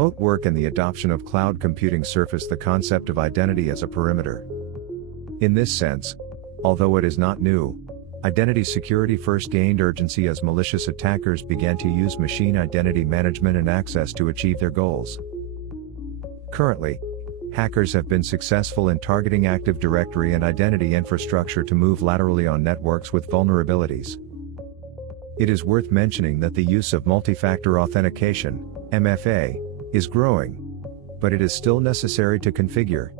Remote work and the adoption of cloud computing surface the concept of identity as a perimeter. In this sense, although it is not new, identity security first gained urgency as malicious attackers began to use machine identity management and access to achieve their goals. Currently, hackers have been successful in targeting Active Directory and identity infrastructure to move laterally on networks with vulnerabilities. It is worth mentioning that the use of multifactor authentication, MFA, is growing, but it is still necessary to configure,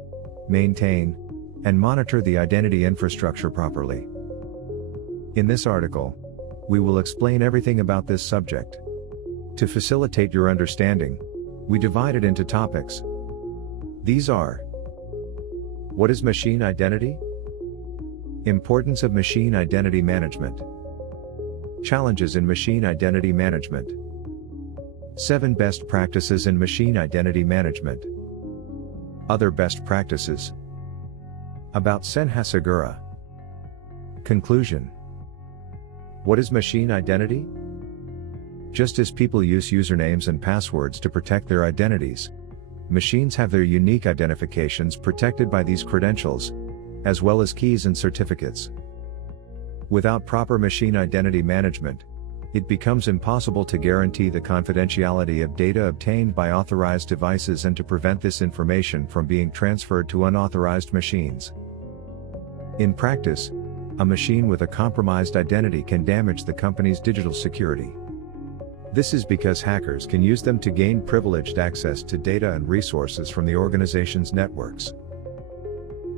maintain, and monitor the identity infrastructure properly. In this article, we will explain everything about this subject. To facilitate your understanding, we divide it into topics. These are: what is machine identity? Importance of machine identity management. Challenges in machine identity management. 7 best practices in machine identity management. Other best practices. About Senha Segura. Conclusion. What is machine identity? Just as people use usernames and passwords to protect their identities, machines have their unique identifications protected by these credentials, as well as keys and certificates. Without proper machine identity management, it becomes impossible to guarantee the confidentiality of data obtained by authorized devices and to prevent this information from being transferred to unauthorized machines. In practice, a machine with a compromised identity can damage the company's digital security. This is because hackers can use them to gain privileged access to data and resources from the organization's networks.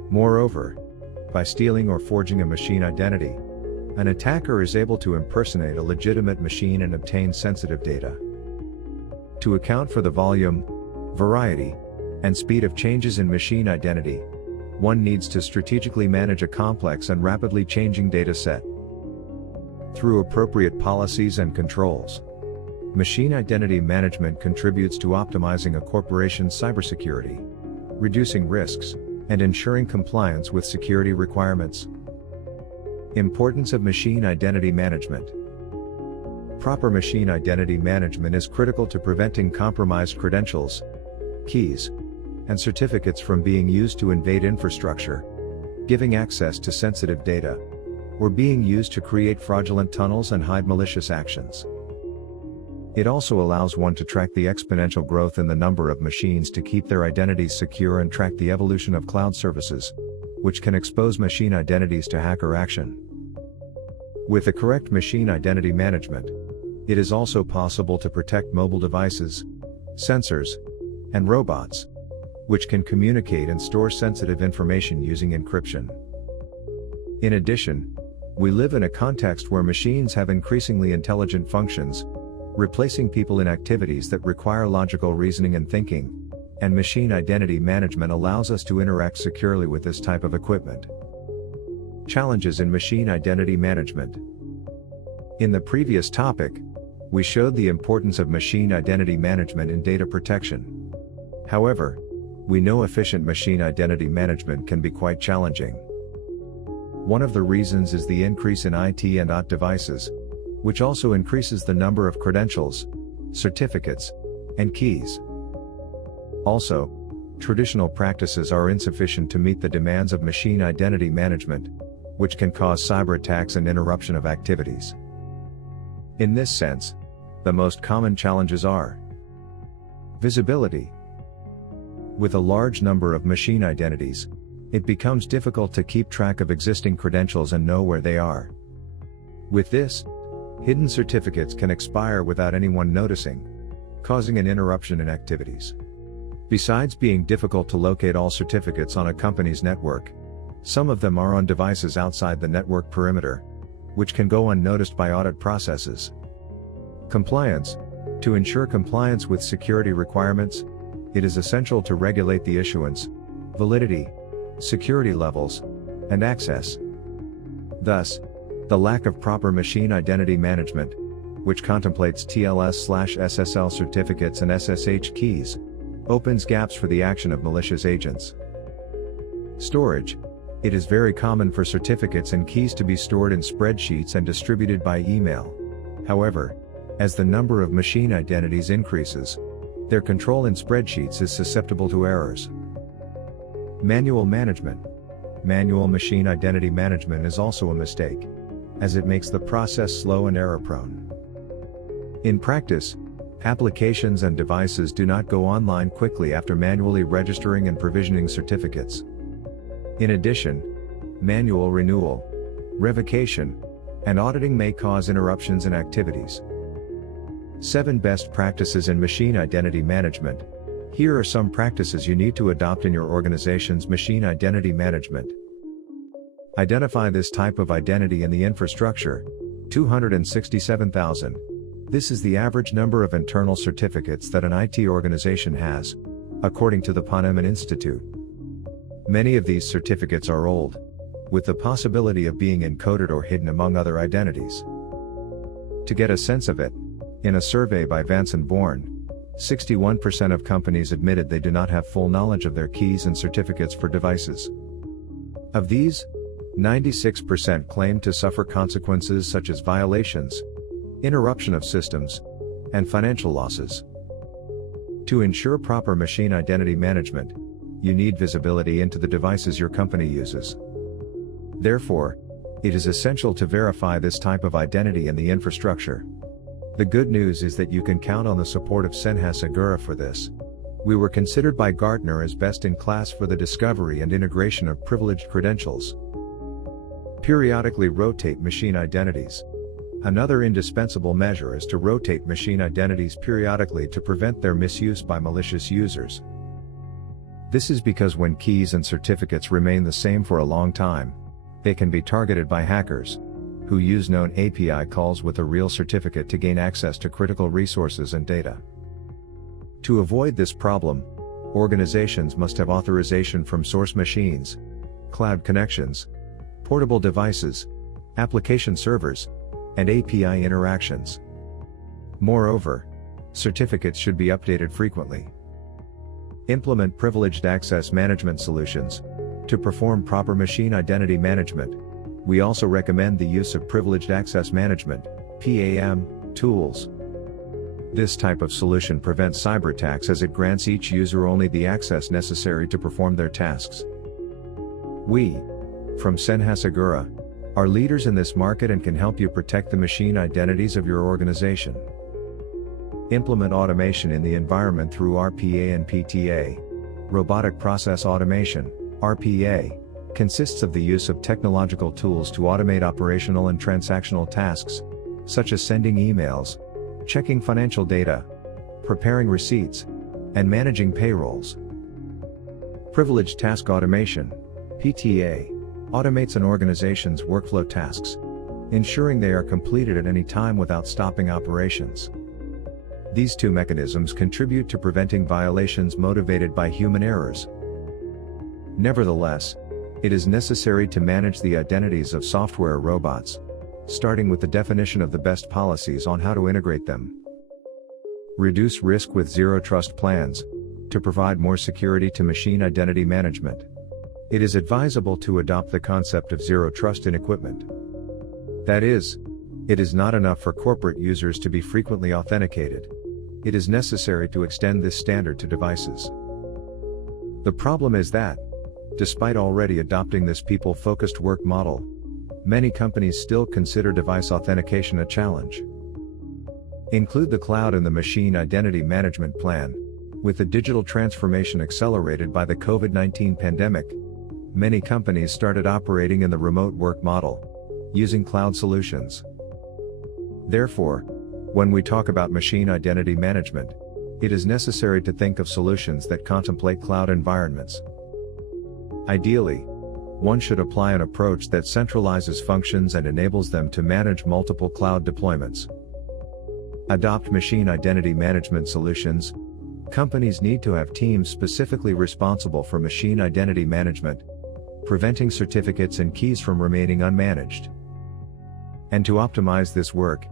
Moreover, by stealing or forging a machine identity, an attacker is able to impersonate a legitimate machine and obtain sensitive data. To account for the volume, variety, and speed of changes in machine identity, one needs to strategically manage a complex and rapidly changing data set. Through appropriate policies and controls, machine identity management contributes to optimizing a corporation's cybersecurity, reducing risks, and ensuring compliance with security requirements. Importance of machine identity management. Proper machine identity management is critical to preventing compromised credentials, keys, and certificates from being used to invade infrastructure, giving access to sensitive data, or being used to create fraudulent tunnels and hide malicious actions. It also allows one to track the exponential growth in the number of machines to keep their identities secure and track the evolution of cloud services, which can expose machine identities to hacker action. With the correct machine identity management, it is also possible to protect mobile devices, sensors, and robots, which can communicate and store sensitive information using encryption. In addition, we live in a context where machines have increasingly intelligent functions, replacing people in activities that require logical reasoning and thinking, and machine identity management allows us to interact securely with this type of equipment. Challenges in machine identity management. In the previous topic, we showed the importance of machine identity management in data protection. However, we know efficient machine identity management can be quite challenging. One of the reasons is the increase in IT and OT devices, which also increases the number of credentials, certificates, and keys. Also, traditional practices are insufficient to meet the demands of machine identity management, which can cause cyber attacks and interruption of activities. In this sense, the most common challenges are: visibility. With a large number of machine identities, it becomes difficult to keep track of existing credentials and know where they are. With this, hidden certificates can expire without anyone noticing, causing an interruption in activities. Besides being difficult to locate all certificates on a company's network, some of them are on devices outside the network perimeter, which can go unnoticed by audit processes. Compliance. To ensure compliance with security requirements, it is essential to regulate the issuance, validity, security levels, and access. Thus, the lack of proper machine identity management, which contemplates TLS/SSL certificates and SSH keys, opens gaps for the action of malicious agents. Storage. It is very common for certificates and keys to be stored in spreadsheets and distributed by email. However, as the number of machine identities increases, Their control in spreadsheets is susceptible to errors. Manual management. Manual machine identity management is also a mistake, as it makes the process slow and error-prone. In practice, applications and devices do not go online quickly after manually registering and provisioning certificates. In addition, manual renewal, revocation, and auditing may cause interruptions in activities. 7 Best Practices in Machine Identity Management. Here are some practices you need to adopt in your organization's machine identity management. Identify this type of identity in the infrastructure. 267,000. This is the average number of internal certificates that an IT organization has, according to the Ponemon Institute. Many of these certificates are old, with the possibility of being encoded or hidden among other identities. To get a sense of it, in a survey by Vance and Bourne, 61% of companies admitted they do not have full knowledge of their keys and certificates for devices. Of these, 96% claim to suffer consequences such as violations, interruption of systems, and financial losses. To ensure proper machine identity management, you need visibility into the devices your company uses. Therefore, it is essential to verify this type of identity in the infrastructure. The good news is that you can count on the support of Senha Segura for this. We were considered by Gartner as best in class for the discovery and integration of privileged credentials. Periodically rotate machine identities. Another indispensable measure is to rotate machine identities periodically to prevent their misuse by malicious users. This is because when keys and certificates remain the same for a long time, they can be targeted by hackers, who use known API calls with a real certificate to gain access to critical resources and data. To avoid this problem, organizations must have authorization from source machines, cloud connections, portable devices, application servers, and API interactions. Moreover, certificates should be updated frequently. Implement privileged access management solutions. To perform proper machine identity management, we also recommend the use of privileged access management (PAM) tools. This type of solution prevents cyber attacks as it grants each user only the access necessary to perform their tasks. We, from Senha Segura, are leaders in this market and can help you protect the machine identities of your organization. Implement automation in the environment through RPA and PTA. Robotic Process Automation (RPA) consists of the use of technological tools to automate operational and transactional tasks, such as sending emails, checking financial data, preparing receipts, and managing payrolls. Privileged Task Automation (PTA) automates an organization's workflow tasks, ensuring they are completed at any time without stopping operations. These two mechanisms contribute to preventing violations motivated by human errors. Nevertheless, it is necessary to manage the identities of software robots, starting with the definition of the best policies on how to integrate them. Reduce risk with zero trust plans. To provide more security to machine identity management, it is advisable to adopt the concept of zero trust in equipment. That is, it is not enough for corporate users to be frequently authenticated. It is necessary to extend this standard to devices. The problem is that, despite already adopting this people-focused work model, many companies still consider device authentication a challenge. Include the cloud in the machine identity management plan. With the digital transformation accelerated by the COVID-19 pandemic, many companies started operating in the remote work model, using cloud solutions. Therefore, when we talk about machine identity management, it is necessary to think of solutions that contemplate cloud environments. Ideally, one should apply an approach that centralizes functions and enables them to manage multiple cloud deployments. Adopt machine identity management solutions. Companies need to have teams specifically responsible for machine identity management, preventing certificates and keys from remaining unmanaged. And to optimize this work,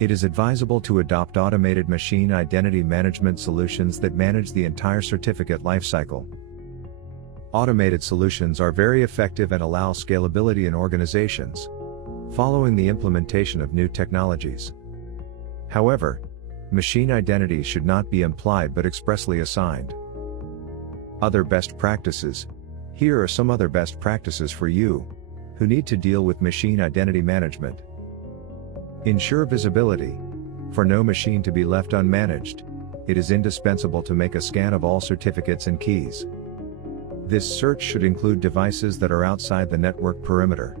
it is advisable to adopt automated machine identity management solutions that manage the entire certificate lifecycle. Automated solutions are very effective and allow scalability in organizations, following the implementation of new technologies. However, Machine identities should not be implied but expressly assigned. Other best practices. Here are some other best practices for you who need to deal with machine identity management. Ensure visibility. For no machine to be left unmanaged, it is indispensable to make a scan of all certificates and keys. This search should include devices that are outside the network perimeter.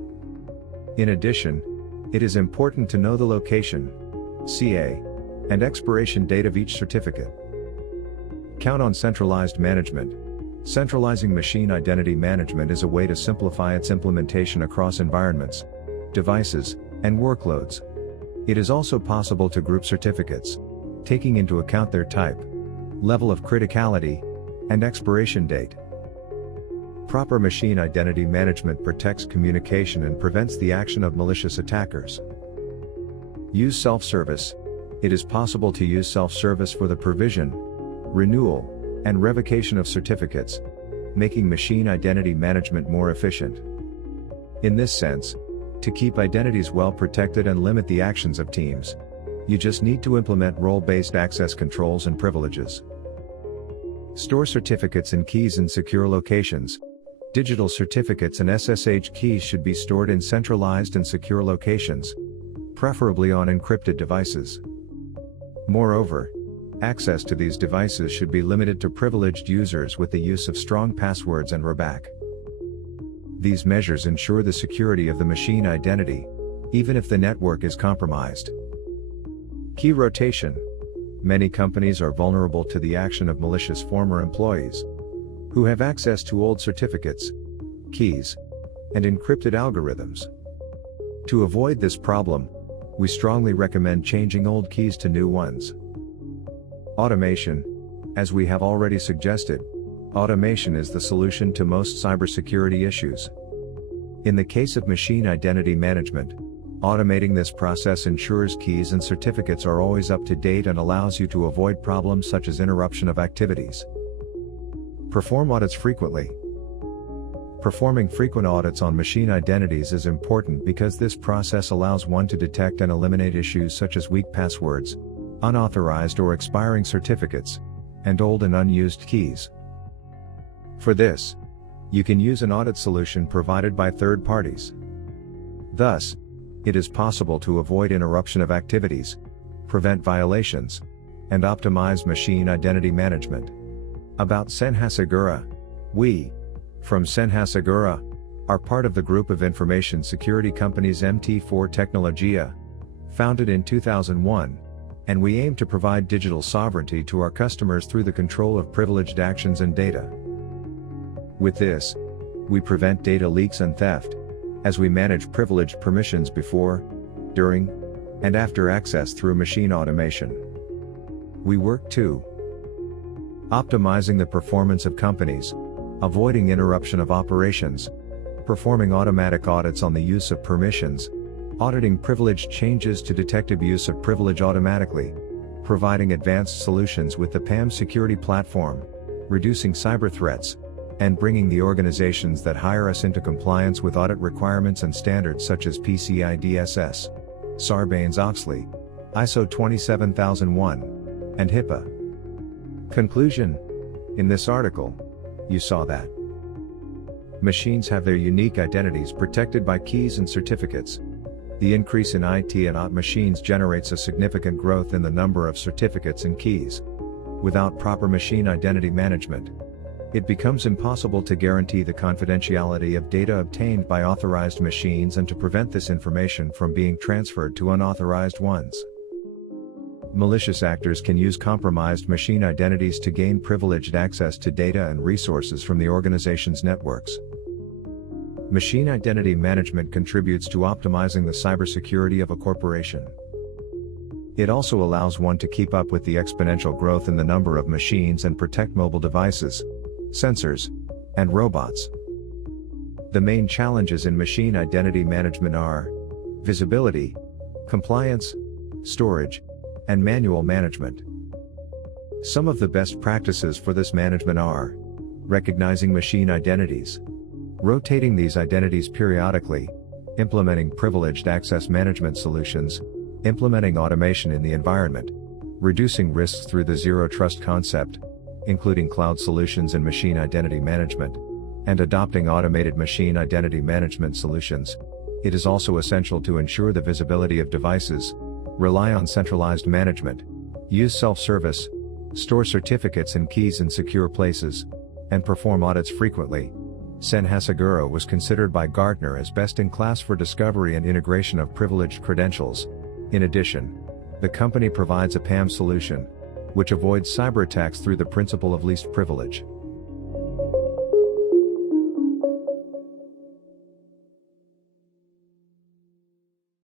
In addition, it is important to know the location, CA, and expiration date of each certificate. Count on centralized management. Centralizing machine identity management is a way to simplify its implementation across environments, devices, and workloads. It is also possible to group certificates, taking into account their type, level of criticality, and expiration date. Proper machine identity management protects communication and prevents the action of malicious attackers. Use self-service. It is possible to use self-service for the provision, renewal, and revocation of certificates, making machine identity management more efficient. In this sense, to keep identities well protected and limit the actions of teams, you just need to implement role-based access controls and privileges. Store certificates and keys in secure locations. Digital certificates and SSH keys should be stored in centralized and secure locations, preferably on encrypted devices. Moreover, access to these devices should be limited to privileged users with the use of strong passwords and rollback. These measures ensure the security of the machine identity, even if the network is compromised. Key rotation. Many companies are vulnerable to the action of malicious former employees, who have access to old certificates, keys, and encrypted algorithms. To avoid this problem, we strongly recommend changing old keys to new ones. Automation. As we have already suggested, automation is the solution to most cybersecurity issues. In the case of machine identity management, automating this process ensures keys and certificates are always up to date and allows you to avoid problems such as interruption of activities. Perform audits frequently. Performing frequent audits on machine identities is important because this process allows one to detect and eliminate issues such as weak passwords, unauthorized or expiring certificates, and old and unused keys. For this, you can use an audit solution provided by third parties. Thus, it is possible to avoid interruption of activities, prevent violations, and optimize machine identity management. About Senhasegura. We, from Senhasegura, are part of the group of information security companies MT4 Tecnologia, founded in 2001, and we aim to provide digital sovereignty to our customers through the control of privileged actions and data. With this, we prevent data leaks and theft, as we manage privileged permissions before, during, and after access through machine automation. We work to optimizing the performance of companies, avoiding interruption of operations, performing automatic audits on the use of permissions, auditing privilege changes to detect abuse of privilege automatically, providing advanced solutions with the PAM security platform, reducing cyber threats, and bringing the organizations that hire us into compliance with audit requirements and standards such as PCI DSS, Sarbanes-Oxley, ISO 27001, and HIPAA. Conclusion. In this article, you saw that machines have their unique identities protected by keys and certificates. The increase in IT and OT machines generates a significant growth in the number of certificates and keys. Without proper machine identity management, it becomes impossible to guarantee the confidentiality of data obtained by authorized machines and to prevent this information from being transferred to unauthorized ones. Malicious actors can use compromised machine identities to gain privileged access to data and resources from the organization's networks. Machine identity management contributes to optimizing the cybersecurity of a corporation. It also allows one to keep up with the exponential growth in the number of machines and protect mobile devices, sensors, and robots. The main challenges in machine identity management are visibility, compliance, storage, and manual management. Some of the best practices for this management are recognizing machine identities, rotating these identities periodically, implementing privileged access management solutions, implementing automation in the environment, reducing risks through the zero trust concept, including cloud solutions and machine identity management, and adopting automated machine identity management solutions. It is also essential to ensure the visibility of devices, rely on centralized management, use self-service, store certificates and keys in secure places, and perform audits frequently. Sen Hasaguro was considered by Gartner as best in class for discovery and integration of privileged credentials. In addition, the company provides a PAM solution, which avoids cyber attacks through the principle of least privilege.